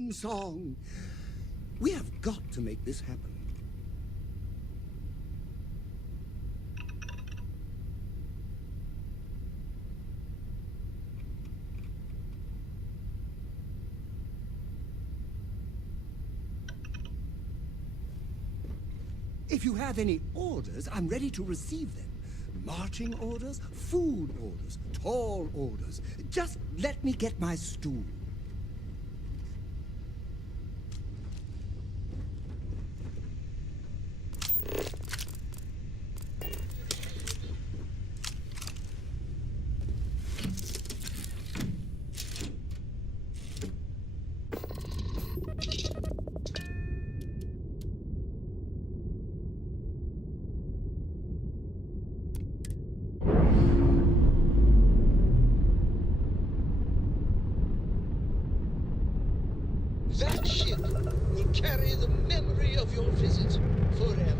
theme song. We have got to make this happen. If you have any orders, I'm ready to receive them. Marching orders, food orders, tall orders. Just let me get my stool. That ship will carry the memory of your visit forever.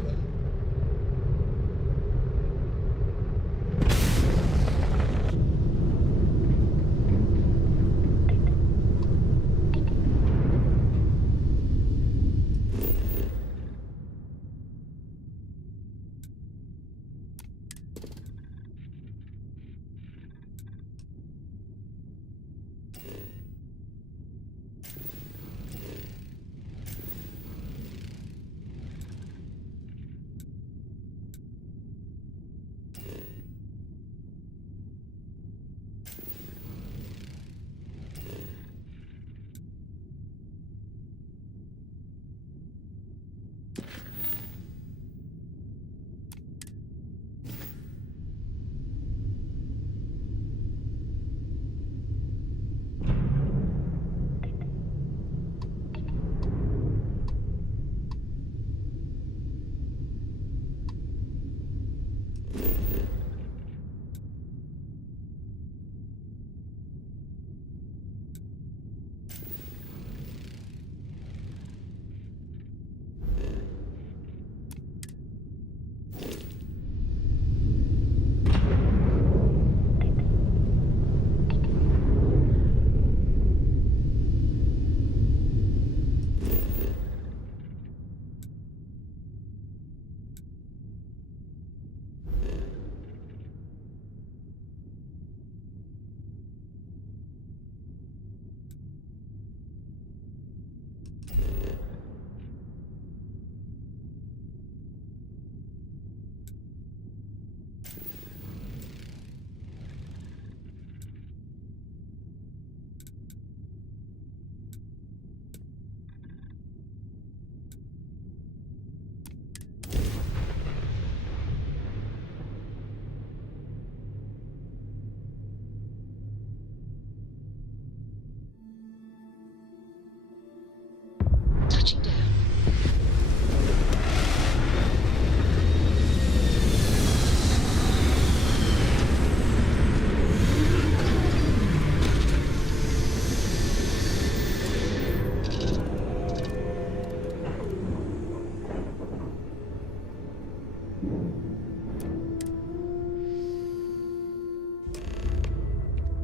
Touching down.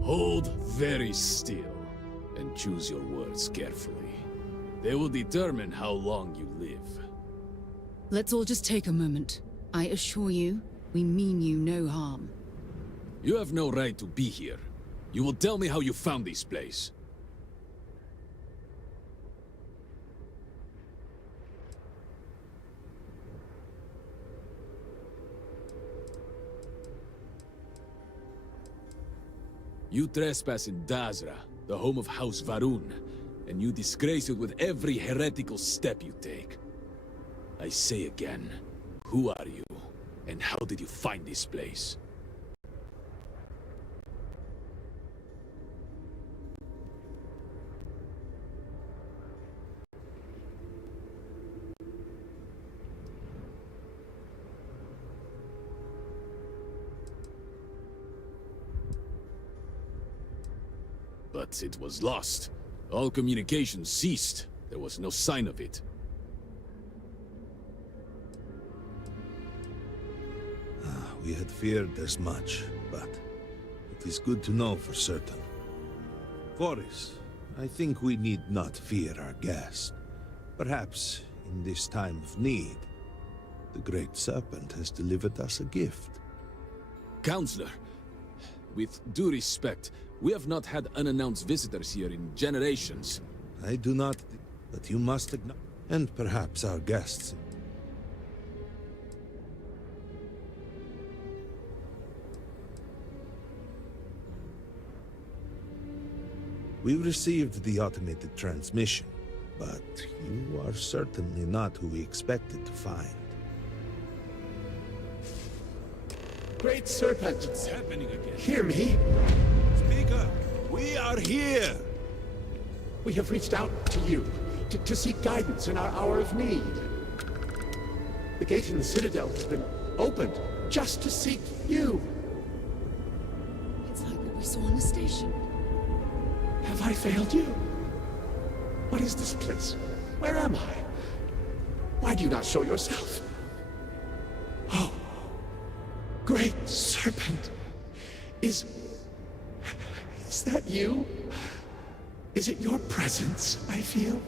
Hold very still and choose your words carefully. They will determine how long you live. Let's all just take a moment. I assure you, we mean you no harm. You have no right to be here. You will tell me how you found this place. You trespass in Dazra, the home of House Varun, and you disgrace it with every heretical step you take. I say again, who are you, and how did you find this place? But it was lost. All communication ceased. There was no sign of it. We had feared as much, but it is good to know for certain. Voris, I think we need not fear our guest. Perhaps, in this time of need, the Great Serpent has delivered us a gift. Counselor, with due respect, we have not had unannounced visitors here in generations. I do not, but you must acknowledge. And perhaps our guests. We received the automated transmission, but you are certainly not who we expected to find. Great Serpent, What's happening again? hear me. Speaker, we are here! We have reached out to you to seek guidance in our hour of need. The gate in the Citadel has been opened just to seek you. It's like what we saw on the station. Have I failed you? What is this place? Where am I? Why do you not show yourself? Oh, Great Serpent. Is that you? Is it your presence I feel?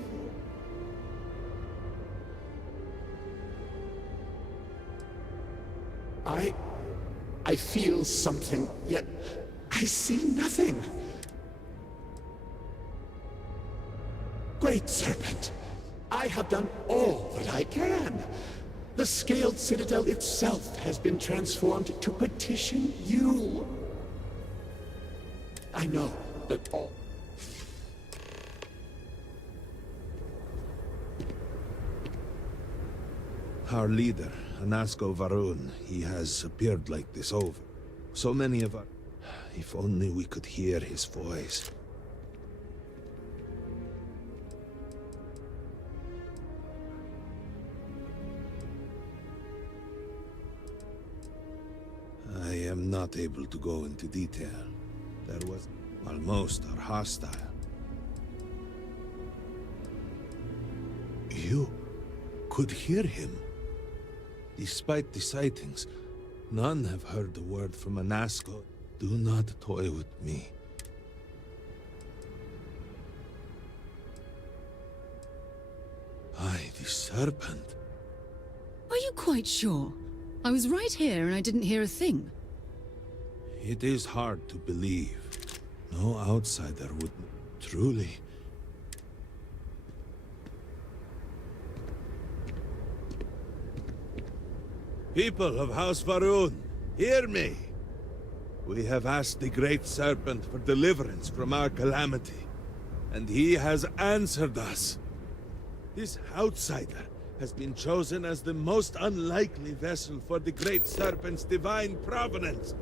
I feel something, yet I see nothing. Great Serpent, I have done all that I can. The scaled citadel itself has been transformed to petition you. I know that all... Our leader, Anasco Varun, he has appeared like this over. So many of us. If only we could hear his voice. I am not able to go into detail. There was... while most are hostile. You could hear him. Despite the sightings, none have heard the word from Anasco. Do not toy with me. The serpent. Are you quite sure? I was right here and I didn't hear a thing. It is hard to believe. No outsider would truly... People of House Varun, hear me! We have asked the Great Serpent for deliverance from our calamity, and he has answered us. This outsider has been chosen as the most unlikely vessel for the Great Serpent's divine providence,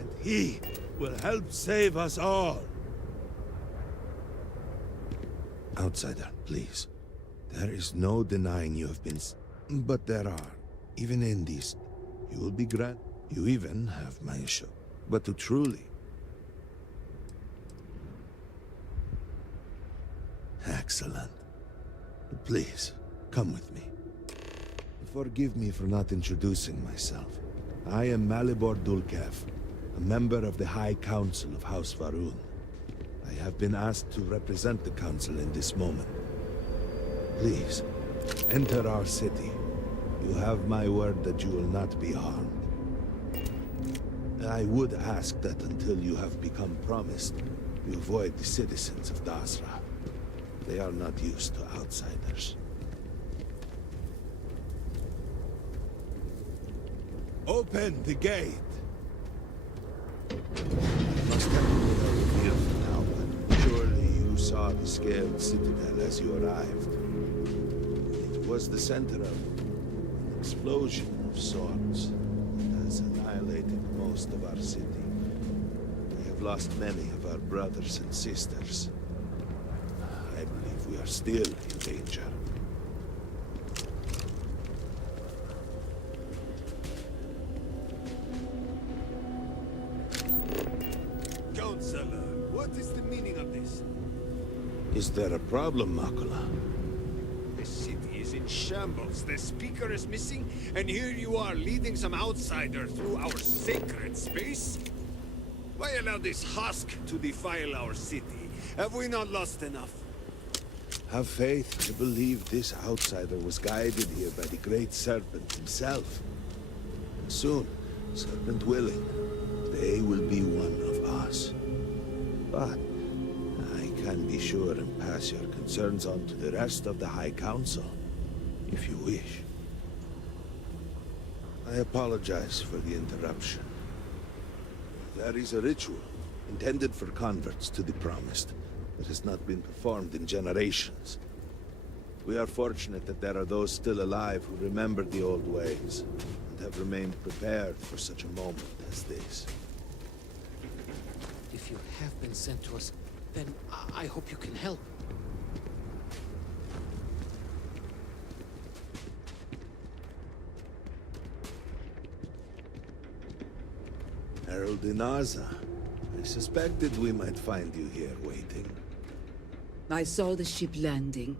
and he will help save us all. Outsider, please. There is no denying you have been... But there are. Even in these, you will be granted. You even have my assurance. But to truly... Excellent. Please, come with me. Forgive me for not introducing myself. I am Malibor Dulkev, a member of the High Council of House Varun. I have been asked to represent the Council in this moment. Please, enter our city. You have my word that you will not be harmed. I would ask that until you have become promised, you avoid the citizens of Dasra. They are not used to outsiders. Open the gate! I must have you over here for now, but surely you saw the scaled citadel as you arrived. It was the center of an explosion of sorts that has annihilated most of our city. We have lost many of our brothers and sisters. I believe we are still in danger. Counselor, what is the meaning of this? Is there a problem, Makula? The city is in shambles, the speaker is missing, and here you are leading some outsider through our sacred space? Why allow this husk to defile our city? Have we not lost enough? Have faith. I believe this outsider was guided here by the great serpent himself. And soon, serpent willing, they will be one of us. But I can be sure and pass your concerns on to the rest of the High Council, if you wish. I apologize for the interruption. There is a ritual intended for converts to the Promised that has not been performed in generations. We are fortunate that there are those still alive who remember the old ways and have remained prepared for such a moment as this. If you have been sent to us, then I hope you can help. Herald Inaza, I suspected we might find you here waiting. I saw the ship landing.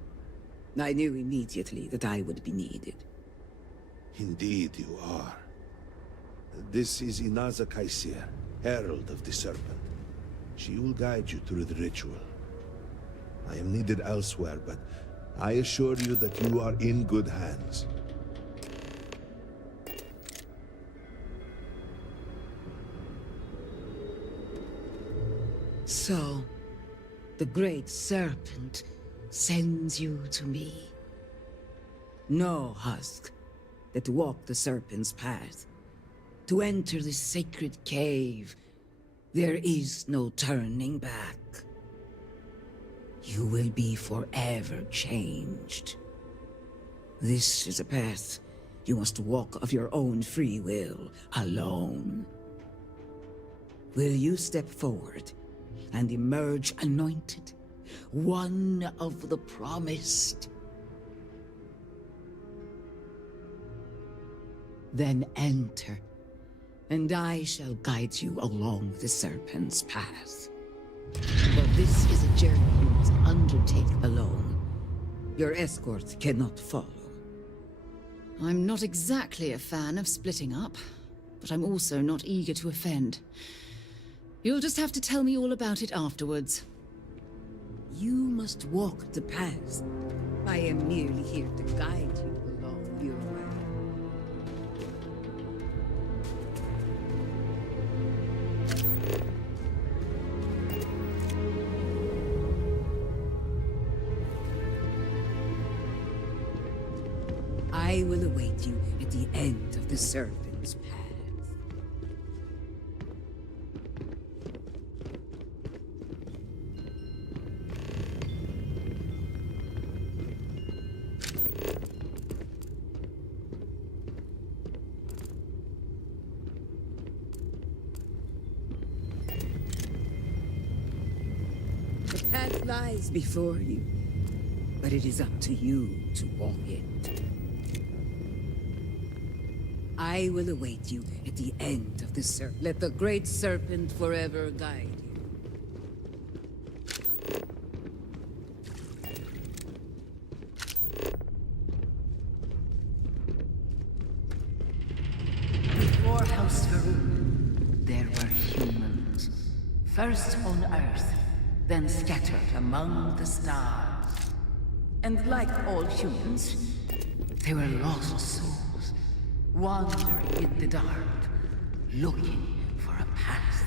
I knew immediately that I would be needed. Indeed you are. This is Inaza Kaisir, Herald of the Serpent. She will guide you through the ritual. I am needed elsewhere, but I assure you that you are in good hands. So, the Great Serpent sends you to me. No husk that walk the Serpent's path. To enter this sacred cave, there is no turning back. You will be forever changed. This is a path you must walk of your own free will, alone. Will you step forward and emerge anointed, one of the Promised? Then enter, and I shall guide you along the Serpent's path. But this is a journey you must undertake alone. Your escort cannot follow. I'm not exactly a fan of splitting up, but I'm also not eager to offend. You'll just have to tell me all about it afterwards. You must walk the path. I am merely here to guide you along your way. I will await you at the end of the Serpent's path. The path lies before you, but it is up to you to walk it. I will await you at the end of the serpent. Let the great serpent forever guide you. Before House Varun, there were humans. First on Earth, then scattered among the stars. And like all humans, they were lost souls, wandering in the dark, looking for a path.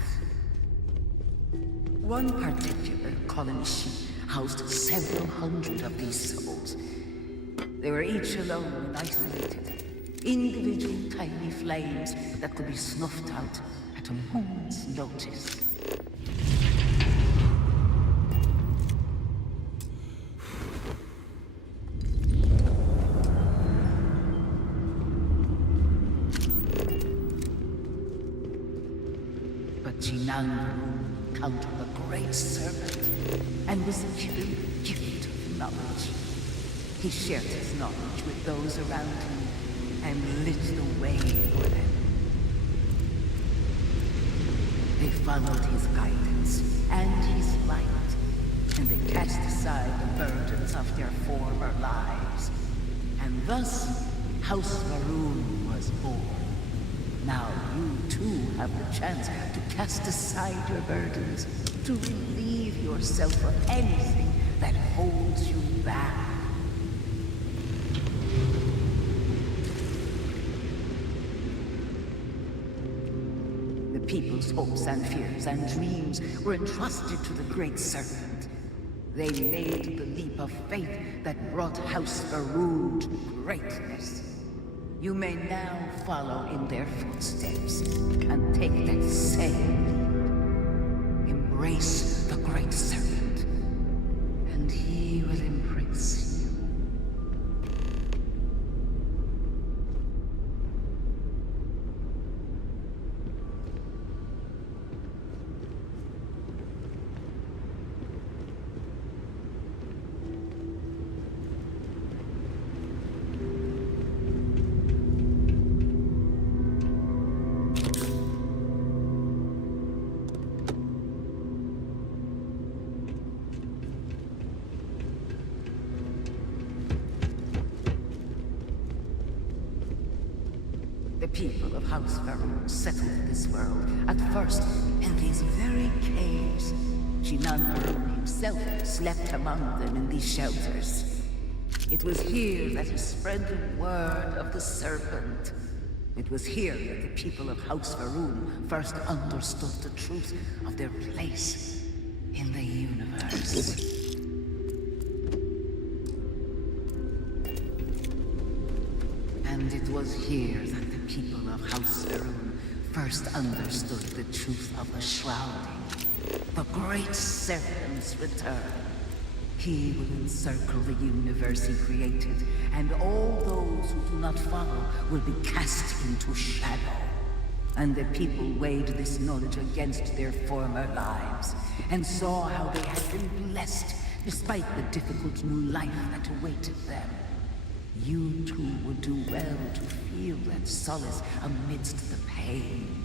One particular colony ship housed several hundred of these souls. They were each alone and isolated, individual tiny flames that could be snuffed out at a moment's notice. Jinang encountered the great serpent and was given the gift of knowledge. He shared his knowledge with those around him and lit the way for them. They followed his guidance and his light, and they cast aside the burdens of their former lives. And thus, House Varun was born. Now you too have the chance to cast aside your burdens, to relieve yourself of anything that holds you back. The people's hopes and fears and dreams were entrusted to the Great Serpent. They made the leap of faith that brought House Faroon to greatness. You may now follow in their footsteps and take that same leap. Embrace the Great Serpent, and he will embrace you. The people of House Faroon settled this world, at first in these very caves. Shinan Faroon himself slept among them in these shelters. It was here that he spread the word of the serpent. It was here that the people of House Faroon first understood the truth of their place in the universe. And it was here that the people of House Faroon first understood the truth of the shrouding. The Great Serpent's return. He will encircle the universe he created, and all those who do not follow will be cast into shadow. And the people weighed this knowledge against their former lives, and saw how they had been blessed despite the difficult new life that awaited them. You too would do well to feel that solace amidst the pain.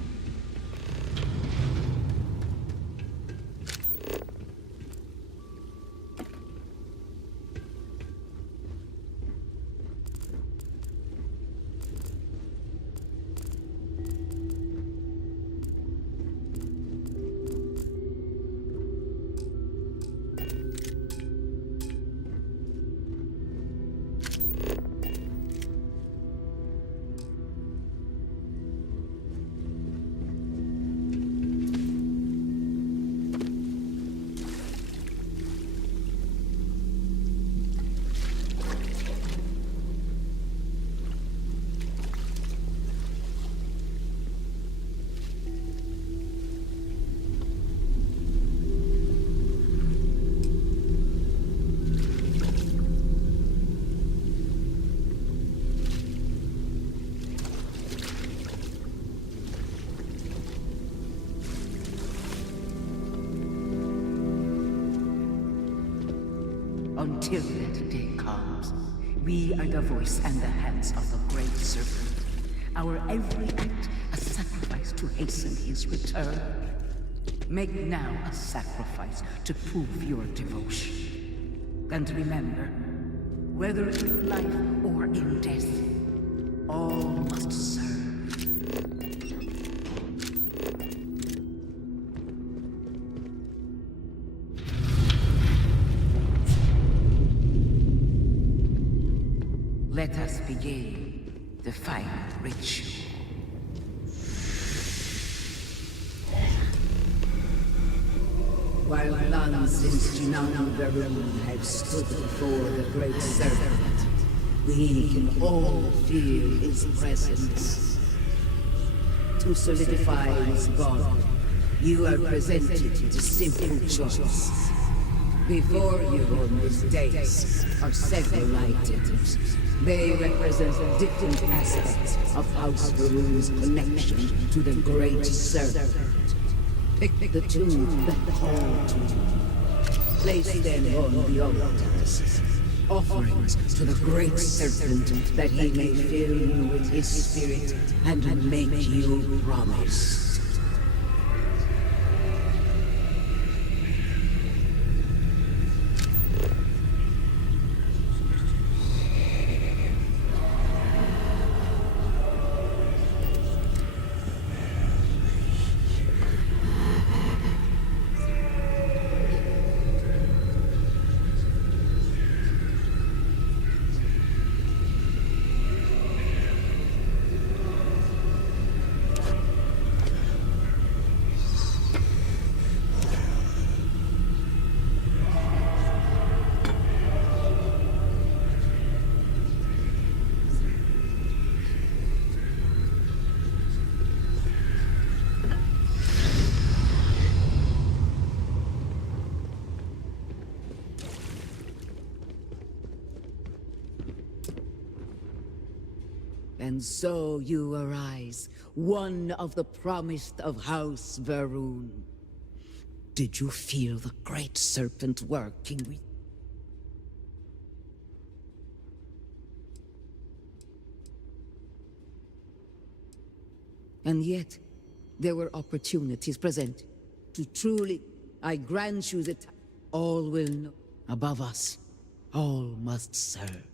Until that day comes, we are the voice and the hands of the Great Serpent. Our every act a sacrifice to hasten his return. Make now a sacrifice to prove your devotion. And remember, whether in life or in death, all must serve. Let us begin the final ritual. While none since Shinan Faroon have stood before the Great Serpent, we can all feel his presence. To solidify his bond, you are presented with a simple choice. Before you on this dais are several items. They represent different aspects of House Faroon's connection to the Great Serpent. Pick the two that call to you. Place them on the altars. Offerings to the Great Serpent that he may fill you with his spirit and make you promise. And so you arise, one of the promised of House Varun. Did you feel the great serpent working with? And yet, there were opportunities present to truly, I grant you that all will know. Above us, all must serve.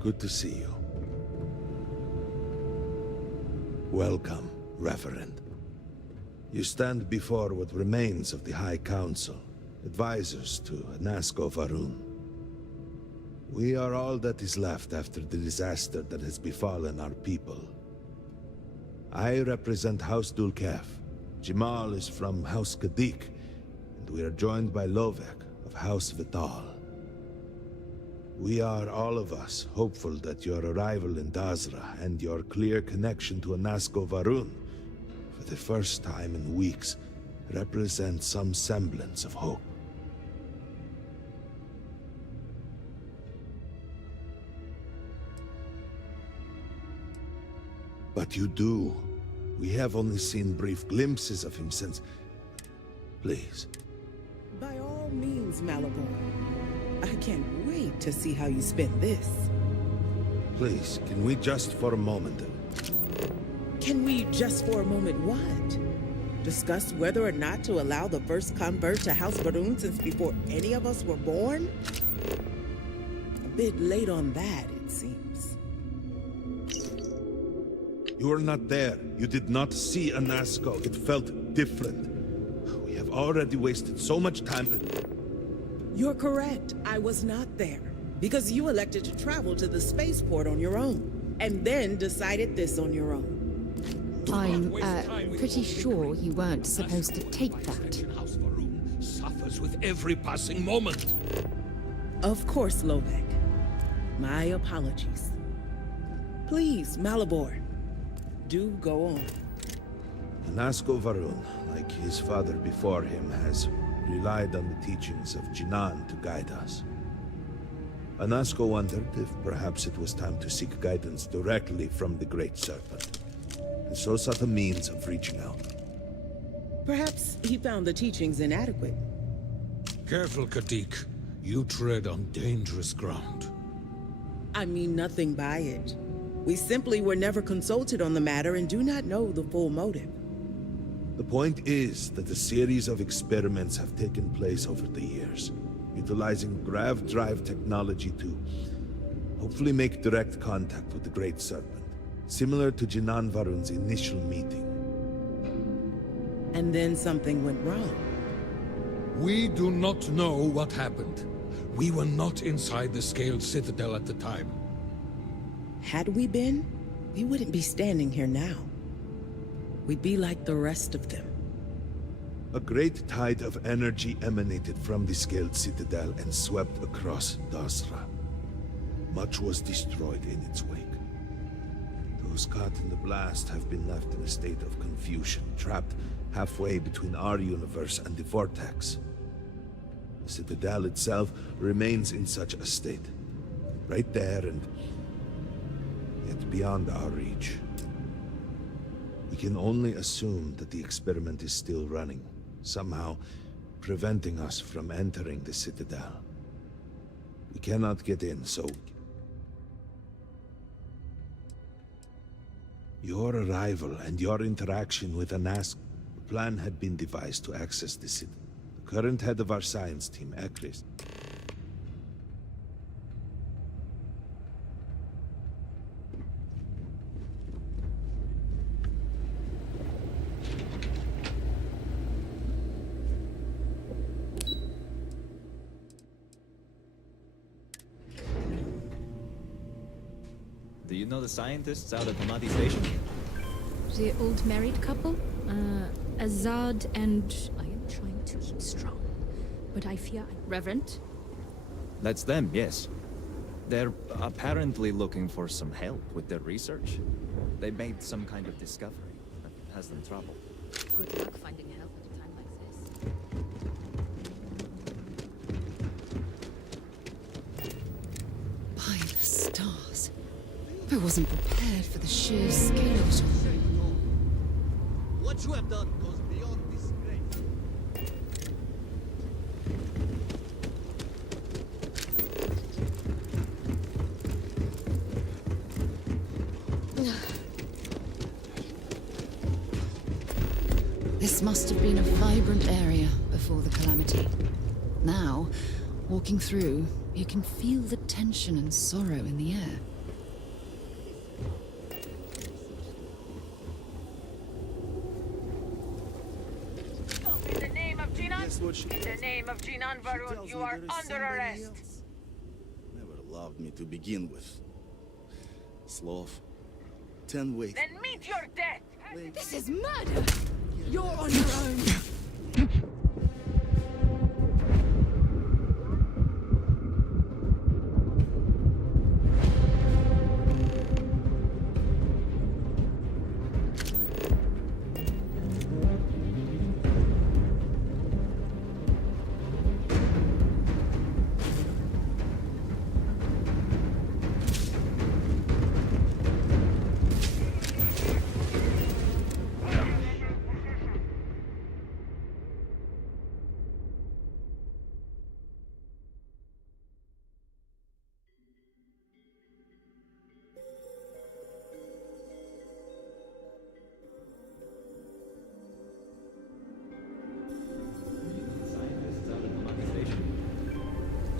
Good to see you. Welcome, Reverend. You stand before what remains of the High Council, advisors to Anasco Varun. We are all that is left after the disaster that has befallen our people. I represent House Dulkef. Jamal is from House Kadik, and we are joined by Lovek of House Vital. We are, all of us, hopeful that your arrival in Dazra and your clear connection to Anasco Varun, for the first time in weeks, represent some semblance of hope. But you do. We have only seen brief glimpses of him since... Please. By all means, Malibor. I can't wait to see how you spend this. Please, can we just for a moment... Can we just for a moment what? Discuss whether or not to allow the first convert to House Varun since before any of us were born? A bit late on that, it seems. You were not there. You did not see Anasco. It felt different. We have already wasted so much time. You're correct. I was not there. Because you elected to travel to the spaceport on your own. And then decided this on your own. I'm, pretty sure you weren't supposed to take that. House Varun suffers with every passing moment. Of course, Lovek. My apologies. Please, Malibor. Do go on. Anasco Varun, like his father before him, has relied on the teachings of Jinan to guide us. Anasco wondered if perhaps it was time to seek guidance directly from the Great Serpent, and so sought a means of reaching out. Perhaps he found the teachings inadequate. Careful, Kadik. You tread on dangerous ground. I mean nothing by it. We simply were never consulted on the matter and do not know the full motive. The point is that a series of experiments have taken place over the years, utilizing grav drive technology to hopefully make direct contact with the Great Serpent, similar to Jinan Varun's initial meeting. And then something went wrong. We do not know what happened. We were not inside the Scaled Citadel at the time. Had we been, we wouldn't be standing here now. We'd be like the rest of them. A great tide of energy emanated from the Scaled Citadel and swept across Dazra. Much was destroyed in its wake. Those caught in the blast have been left in a state of confusion, trapped halfway between our universe and the Vortex. The Citadel itself remains in such a state. Right there and yet beyond our reach. We can only assume that the experiment is still running, somehow preventing us from entering the Citadel. We cannot get in, so... Your arrival and your interaction with Anask, the plan had been devised to access the Citadel. The current head of our science team, Ekris. Do you know the scientists out at Hamadi Station? The old married couple? Azad and... I am trying to keep strong, but I fear Reverend? That's them, yes. They're apparently looking for some help with their research. They made some kind of discovery that has them trouble. Good luck finding help at a time like this. By the stars. I wasn't prepared for the sheer scale of it all. What you have done goes beyond disgrace. This must have been a vibrant area before the calamity. Now, walking through, you can feel the tension and sorrow in the air. In the name of Jinan, in the name of Jinan Varun, you are under arrest. Never loved me to begin with. Sloth. 10 weeks. Then meet your death. This is murder! You're on your own!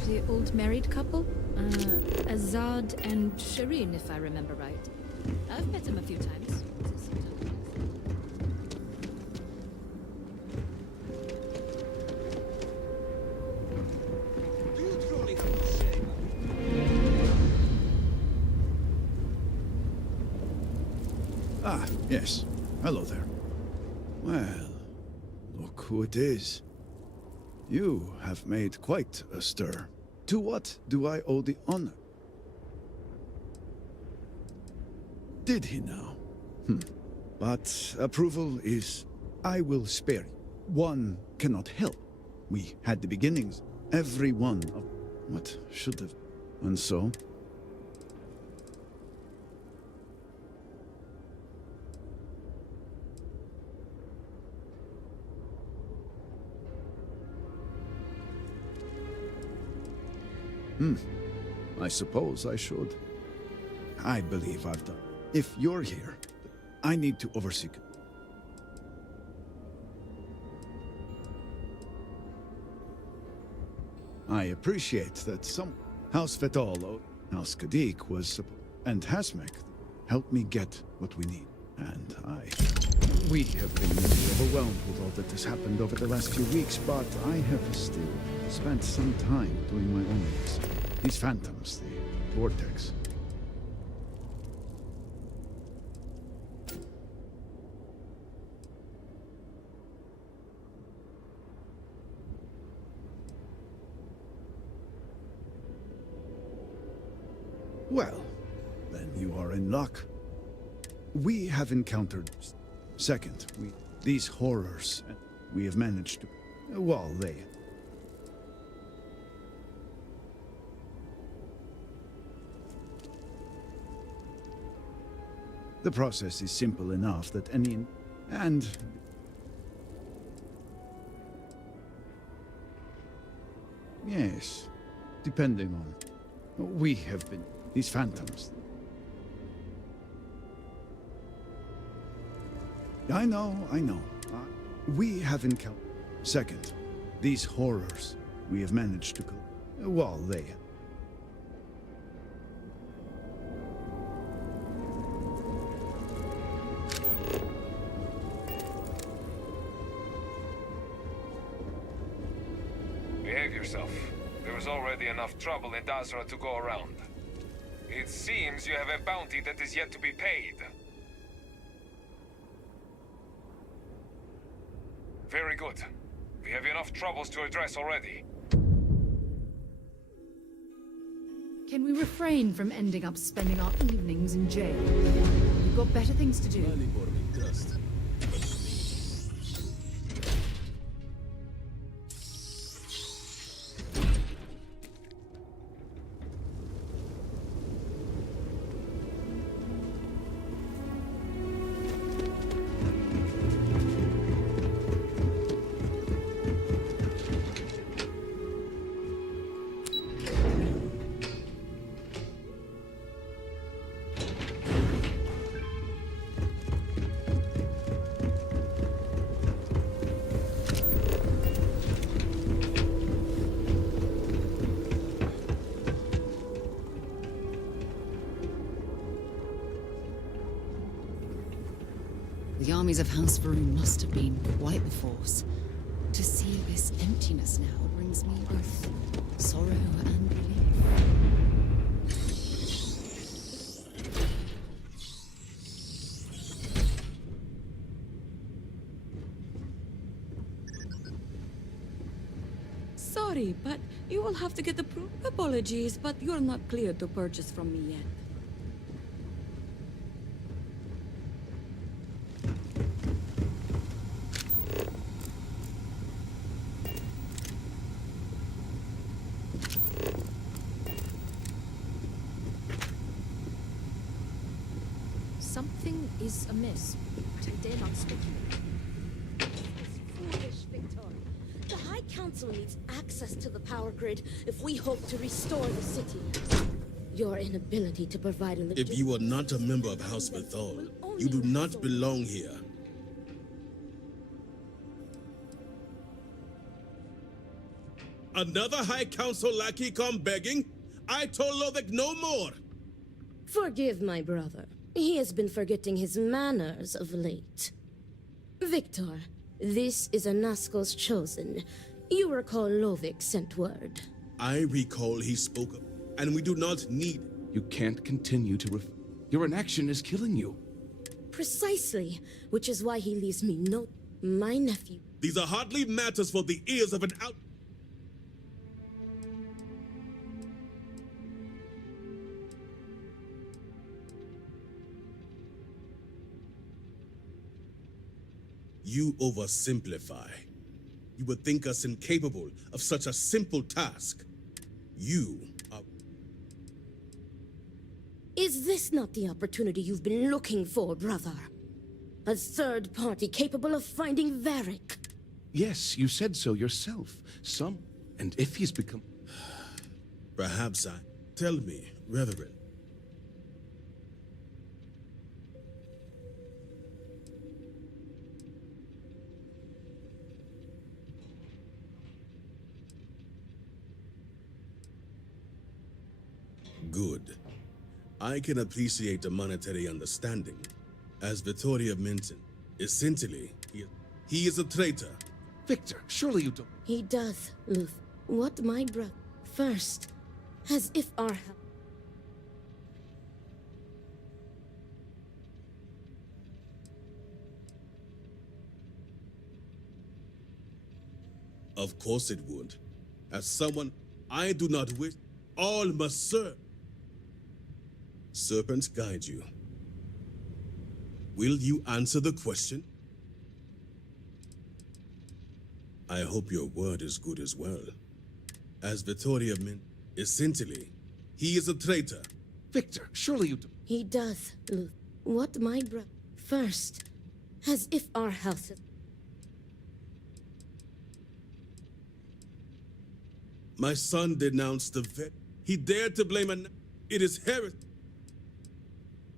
The old married couple? Azad and Shireen, if I remember right. I've met him a few times. Do you truly have a shame? Ah, yes. Hello there. Well, look who it is. You have made quite a stir. To what do I owe the honor? Did he now? But approval is... I will spare you. One cannot help. We had the beginnings. Every one of... What should have... And so? I suppose I should. I believe I've done. If you're here, I need to oversee. I appreciate that some House Vetolo, House Kadik was, and Hasmek helped me get what we need. And we have been overwhelmed with all that has happened over the last few weeks, but I have still spent some time doing my own things. These phantoms, the vortex. Well, then you are in luck. We have encountered... Second, these horrors, we have managed to... Well, they... The process is simple enough that any... and... Yes, depending on... We have been... These phantoms. I know. We have encountered... Second, these horrors we have managed to... Well, they... Behave yourself. There is already enough trouble in Dazra to go around. It seems you have a bounty that is yet to be paid. Very good. We have enough troubles to address already. Can we refrain from ending up spending our evenings in jail? We've got better things to do. The armies of House Varun must have been quite the force. To see this emptiness now brings me both sorrow and relief. Sorry, but you will have to get the proof. Apologies, but you're not cleared to purchase from me yet. Something is amiss, but I dare not speculate. Foolish, Victor. The High Council needs access to the power grid if we hope to restore the city. Your inability to provide a If you are not a member of House Vithal, you do not belong here. Another High Council lackey come begging? I told Lothric no more! Forgive my brother. He has been forgetting his manners of late. Victor, this is Anaskel's chosen. You recall Lothric sent word. I recall he spoke up, and we do not need... You can't continue to Your inaction is killing you. Precisely, which is why he leaves me no... My nephew. These are hardly matters for the ears of an out... You oversimplify. You would think us incapable of such a simple task. You are... Is this not the opportunity you've been looking for, brother? A third party capable of finding Varric? Yes, you said so yourself. And if he's become... Perhaps I... Tell me, Reverend. Good. I can appreciate the monetary understanding. As Vittoria mentioned, essentially, he is a traitor. Victor, surely you don't... He does, Luth. What my brother... First, as if our help... Of course it would. As someone I do not wish, all must serve. Serpents guide you. Will you answer the question? I hope your word is good as well. As Vittoria meant, essentially, he is a traitor. Victor, surely you... He does, Luth. What my brother... First, as if our house... My son denounced the vet. He dared to blame an... It is heresy.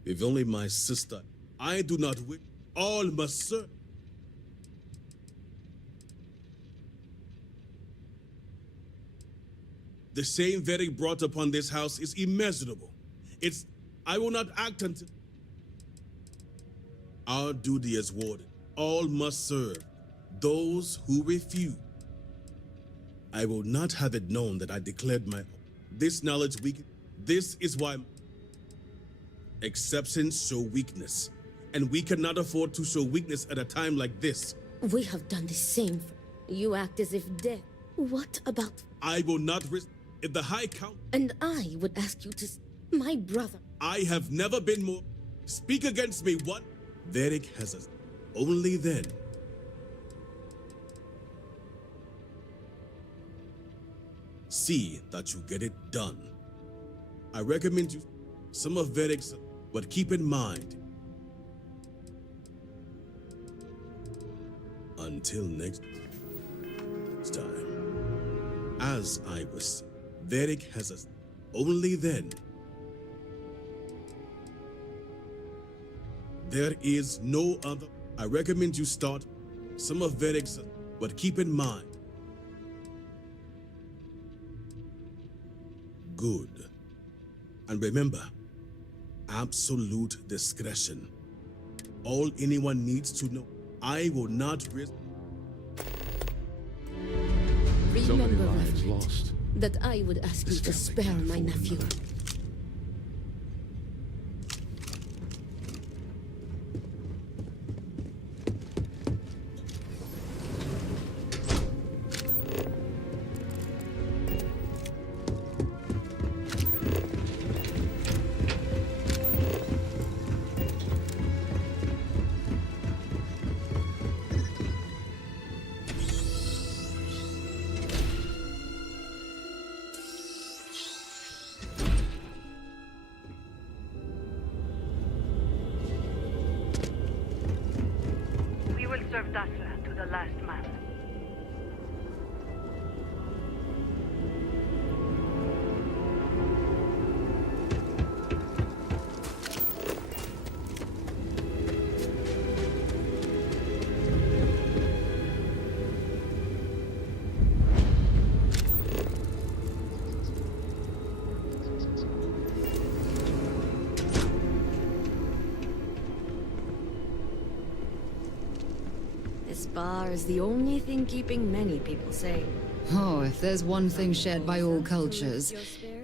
If only my sister... I do not wish. All must serve. The shame Vedic brought upon this house is immeasurable. It's... I will not act until... Our duty as warden. All must serve. Those who refuse. I will not have it known that I declared my... This knowledge weaken. This is why... Exceptions show weakness. And we cannot afford to show weakness at a time like this. We have done the same. You act as if dead. What about... I will not risk... If the High Count... And I would ask you to... My brother... I have never been more... Speak against me, what? Vedic has us. Only then. See that you get it done. I recommend you some of Vedic's... But keep in mind... Until next time. As I was... Vedic has us. Only then. There is no other... I recommend you start some of Vedic's... But keep in mind... Good. And remember, absolute discretion. All anyone needs to know, I will not risk... So many Remember, lives Reverend, lost. that I would ask you to spare my nephew. We will serve Dasra to the last man. This bar is the only thing keeping many people sane. Oh, if there's one thing shared by all cultures,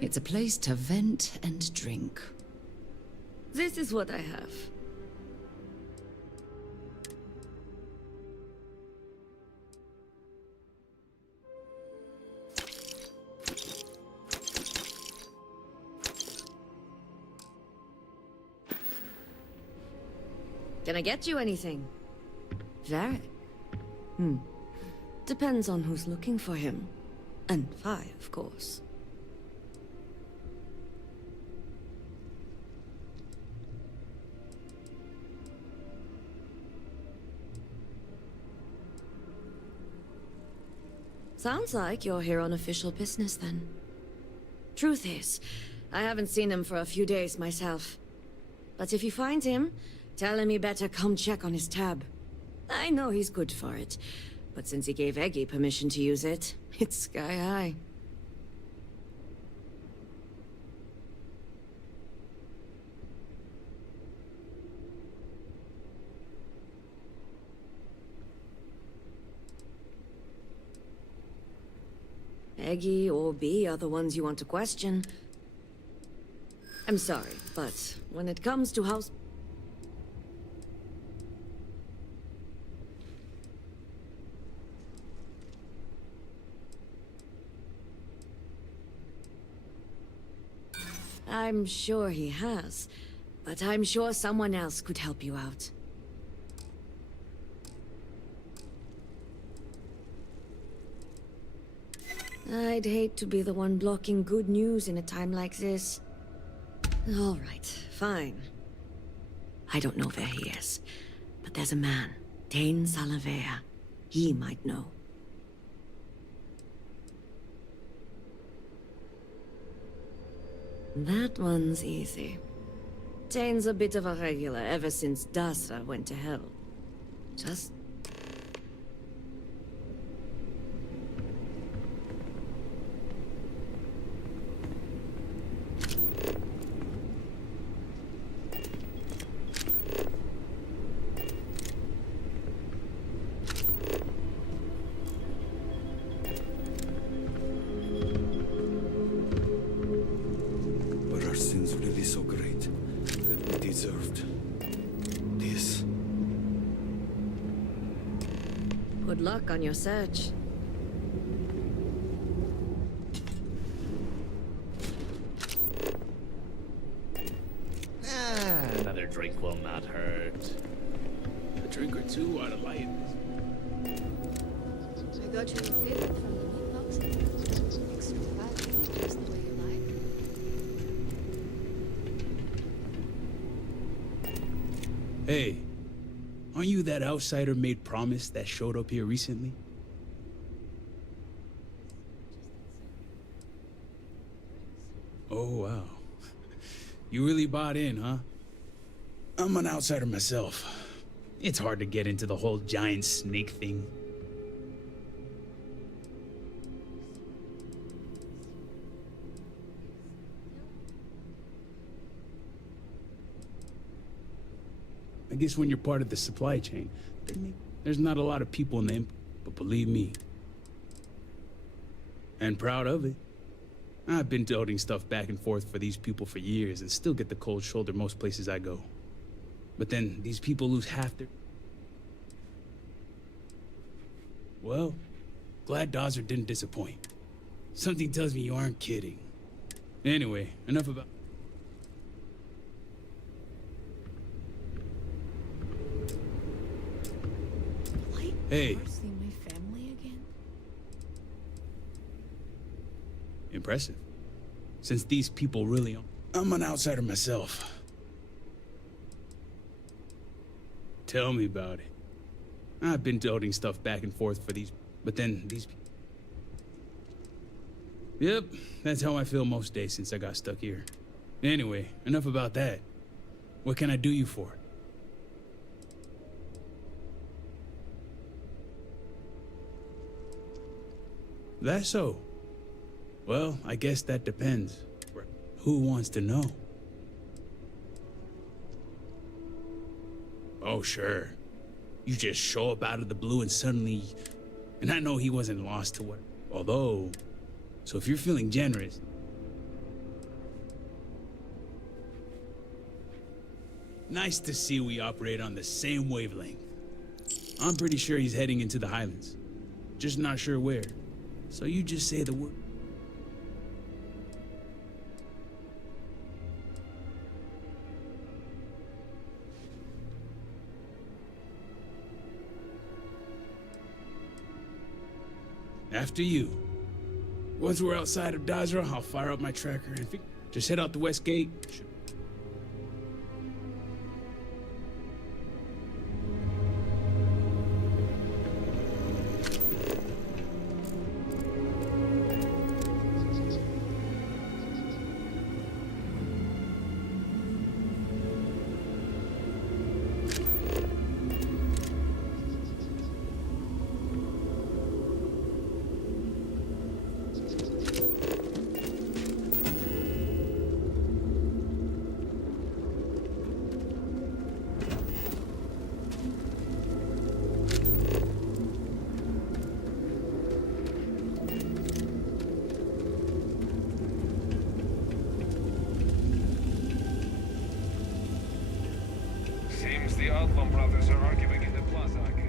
it's a place to vent and drink. This is what I have. Can I get you anything? Varric? Depends on who's looking for him. And Vi, of course. Sounds like you're here on official business, then. Truth is, I haven't seen him for a few days myself. But if you find him, tell him he better come check on his tab. I know he's good for it, but since he gave Eggy permission to use it, it's sky high. Eggy or B are the ones you want to question. I'm sorry, but when it comes to house... I'm sure he has, but I'm sure someone else could help you out. I'd hate to be the one blocking good news in a time like this. All right, fine. I don't know where he is, but there's a man, Dane Salavea. He might know. That one's easy. Dane's a bit of a regular ever since Dasra went to hell. Just... Were our sins really so great that we deserved this? Good luck on your search. Another drink will not hurt. A drink or two ought to lighten. I got you a favorite from the meat box. Extra fatty, just the way you like. Hey, aren't you that outsider made promise that showed up here recently? Oh, wow. You really bought in, huh? I'm an outsider myself. It's hard to get into the whole giant snake thing. I guess when you're part of the supply chain, there's not a lot of people in the but believe me, and proud of it. I've been toting stuff back and forth for these people for years and still get the cold shoulder most places I go. But then these people lose half their... Well, glad Dazra didn't disappoint. Something tells me you aren't kidding. Anyway, enough about... Hey. See my family again? Impressive. Since these people really... I'm an outsider myself. Tell me about it. I've been toting stuff back and forth for these... But then these... Yep, that's how I feel most days since I got stuck here. Anyway, enough about that. What can I do you for? That's so. Well, I guess that depends. Who wants to know? Oh, sure. You just show up out of the blue and suddenly... And I know he wasn't lost to what... Although... So if you're feeling generous... Nice to see we operate on the same wavelength. I'm pretty sure he's heading into the Highlands. Just not sure where. So you just say the word. After you. Once we're outside of Dazra, I'll fire up my tracker and just head out the west gate. Seems the Outlaw brothers are arguing in the plaza again.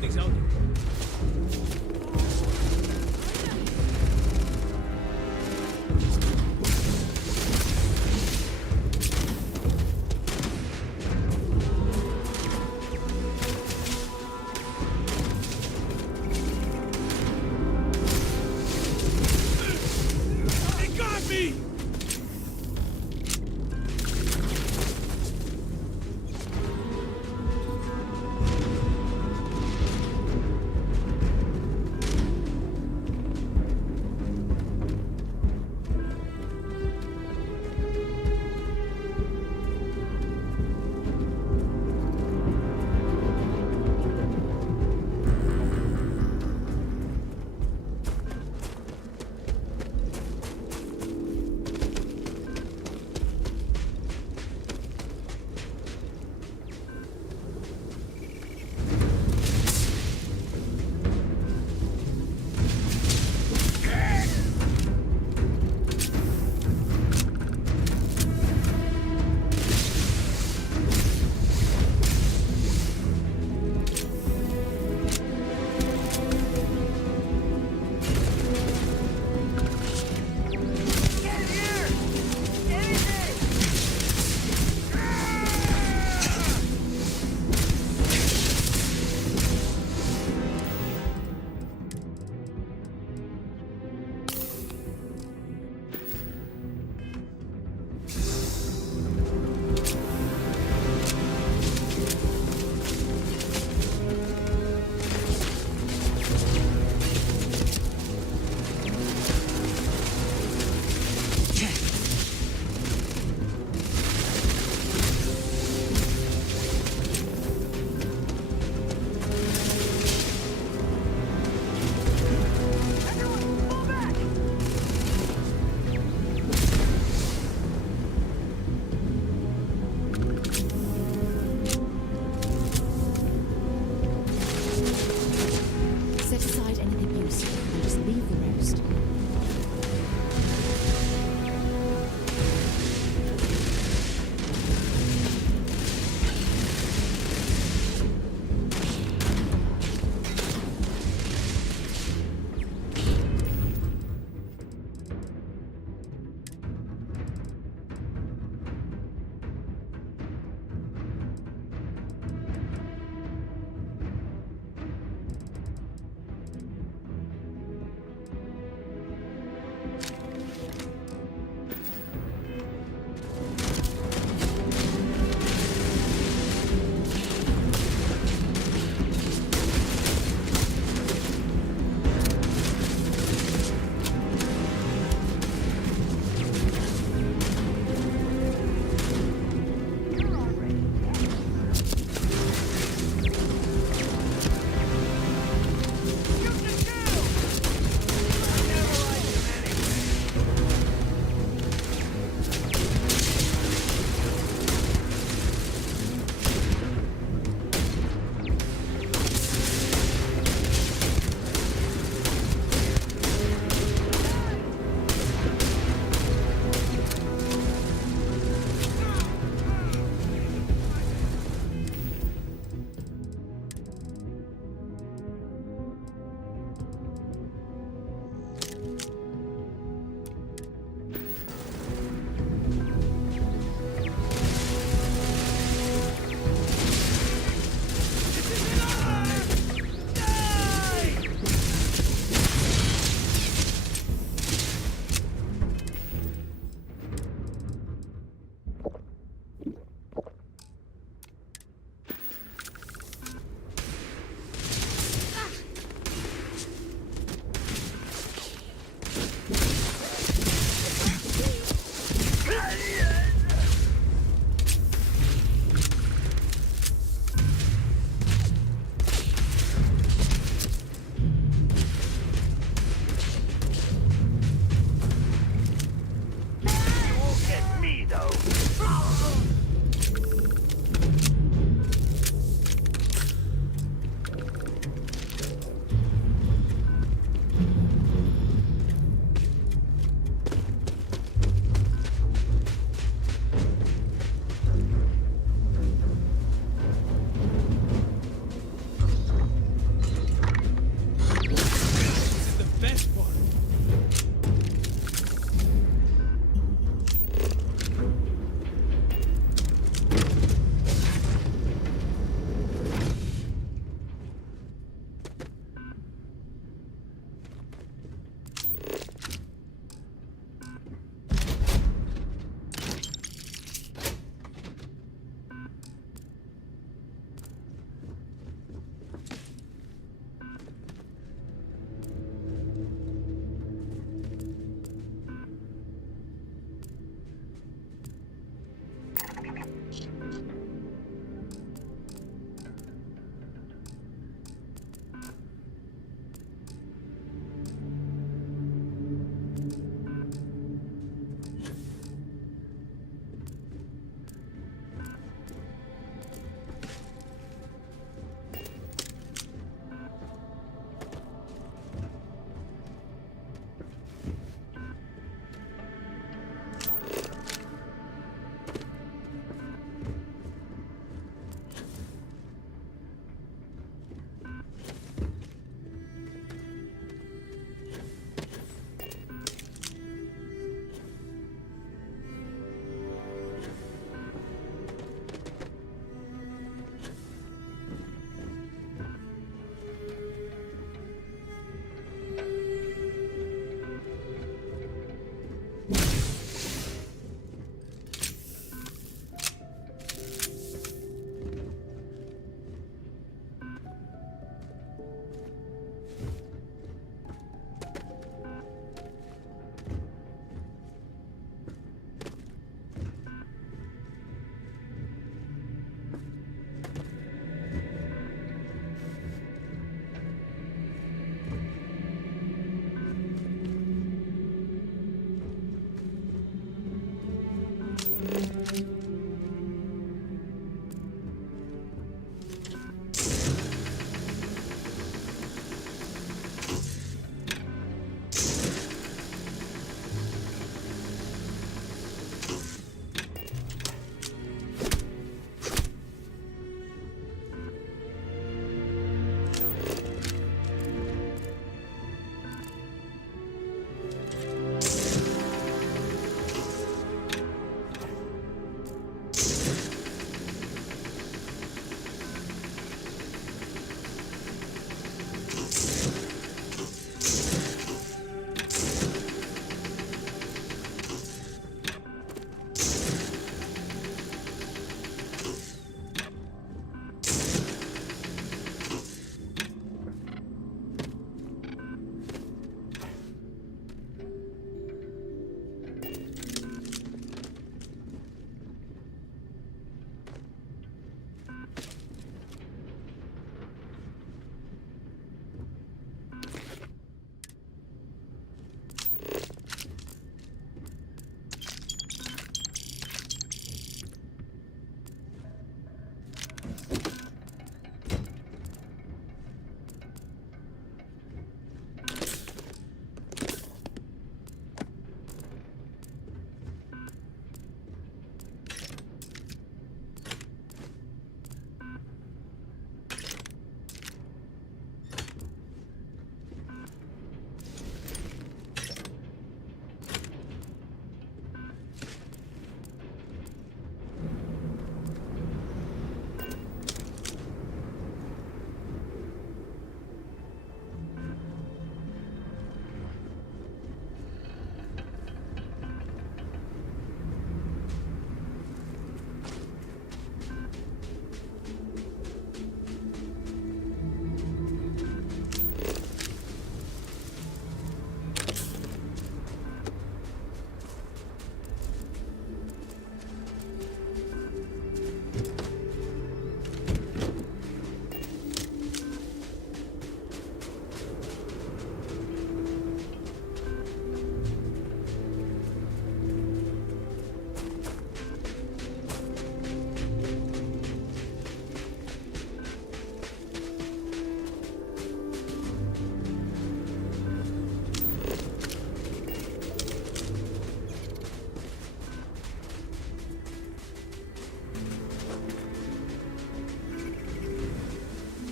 Something's out there. It got me!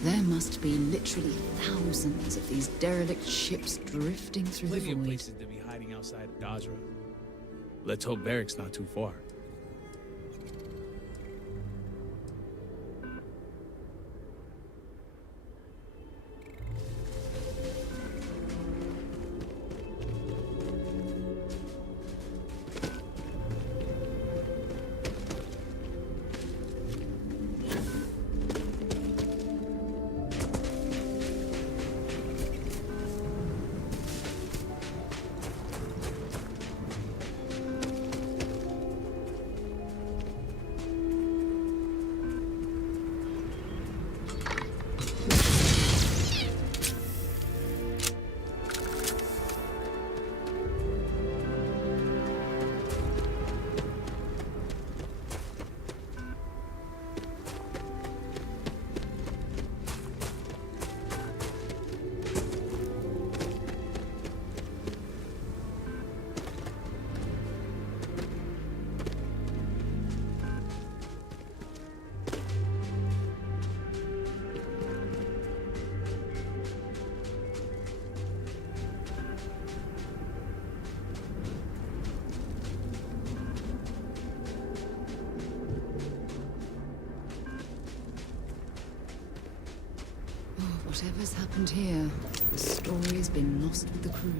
There must be literally thousands of these derelict ships drifting through Plenty the of void. places to be hiding outside of Dazra. Let's hope Varric's not too far. Whatever's happened here, the story's been lost with the crew.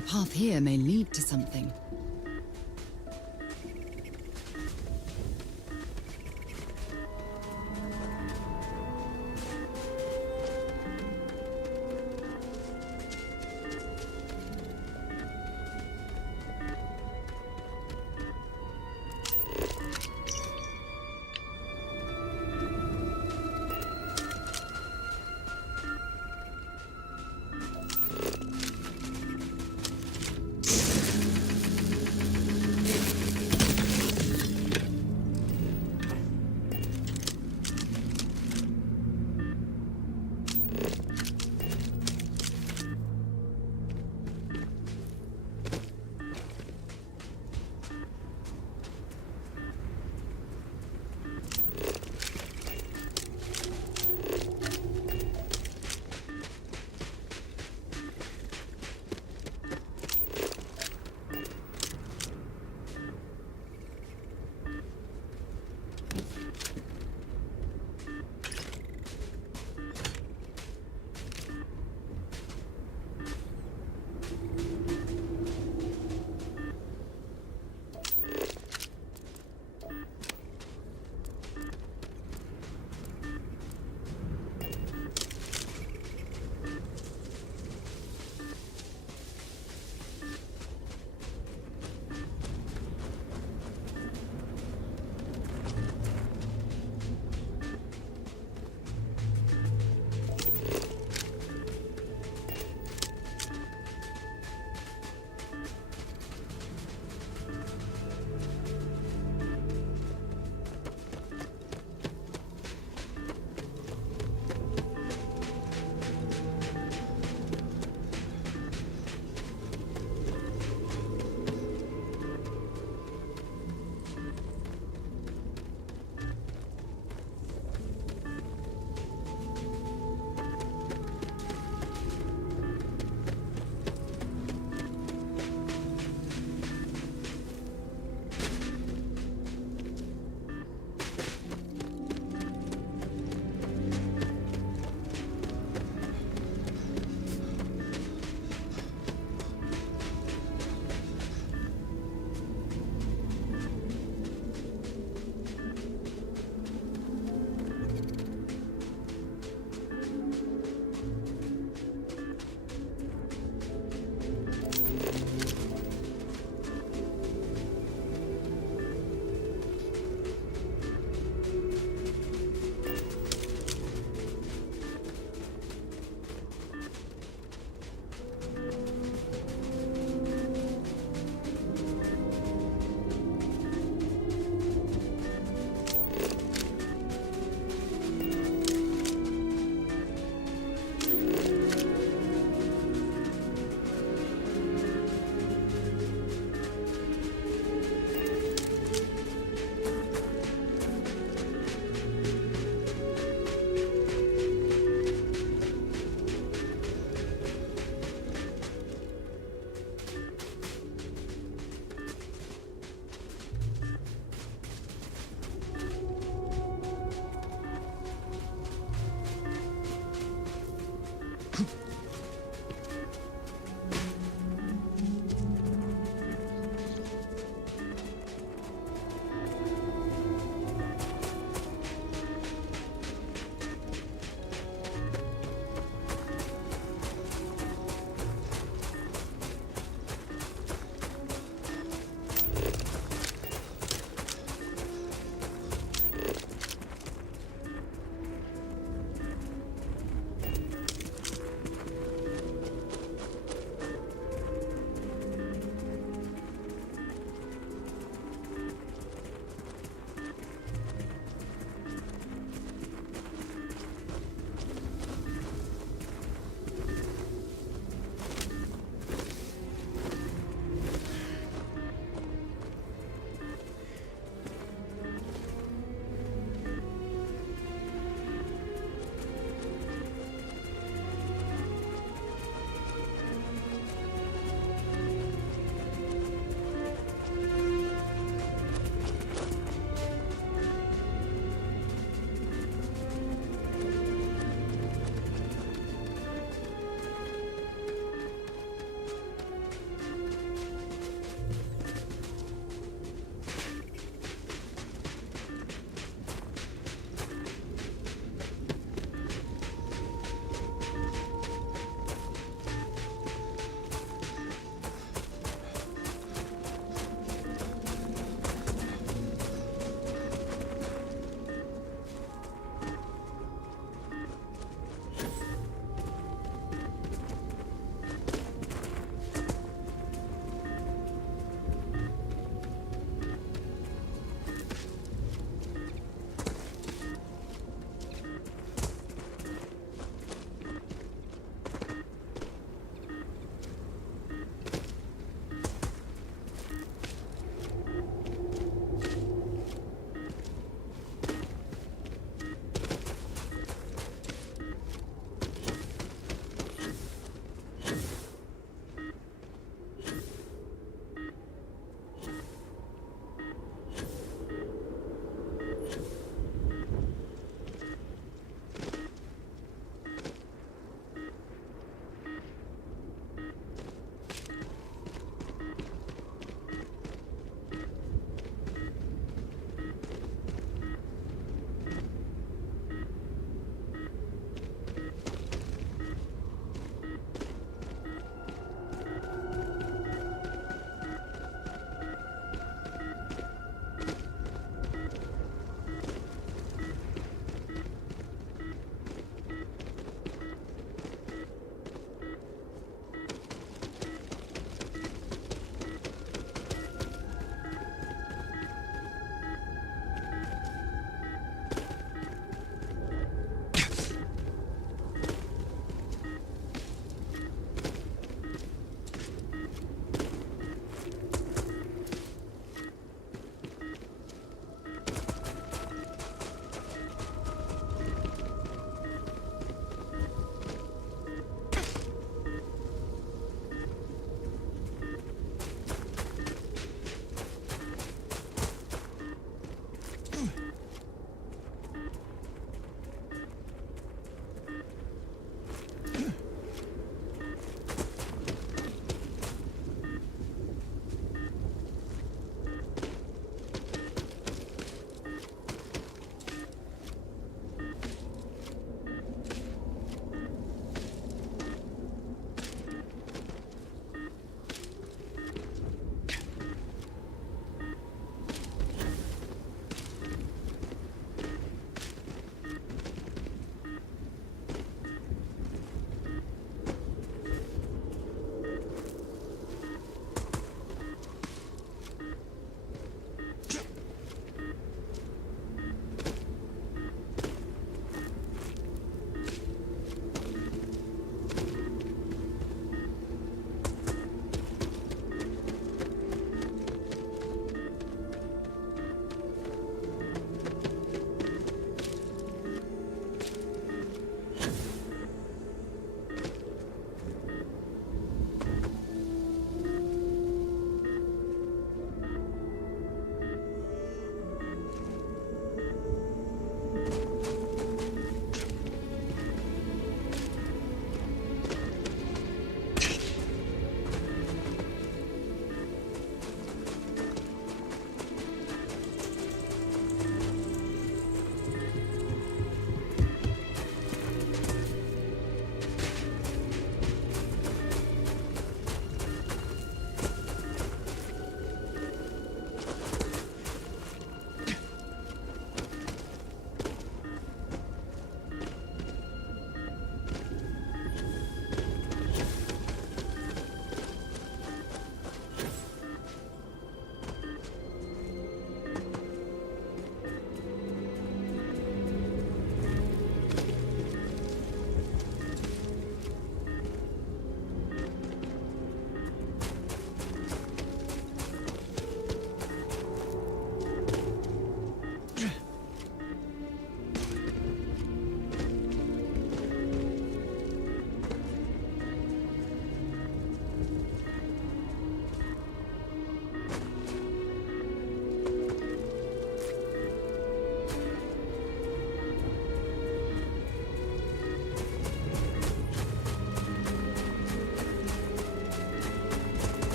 The path here may lead to something.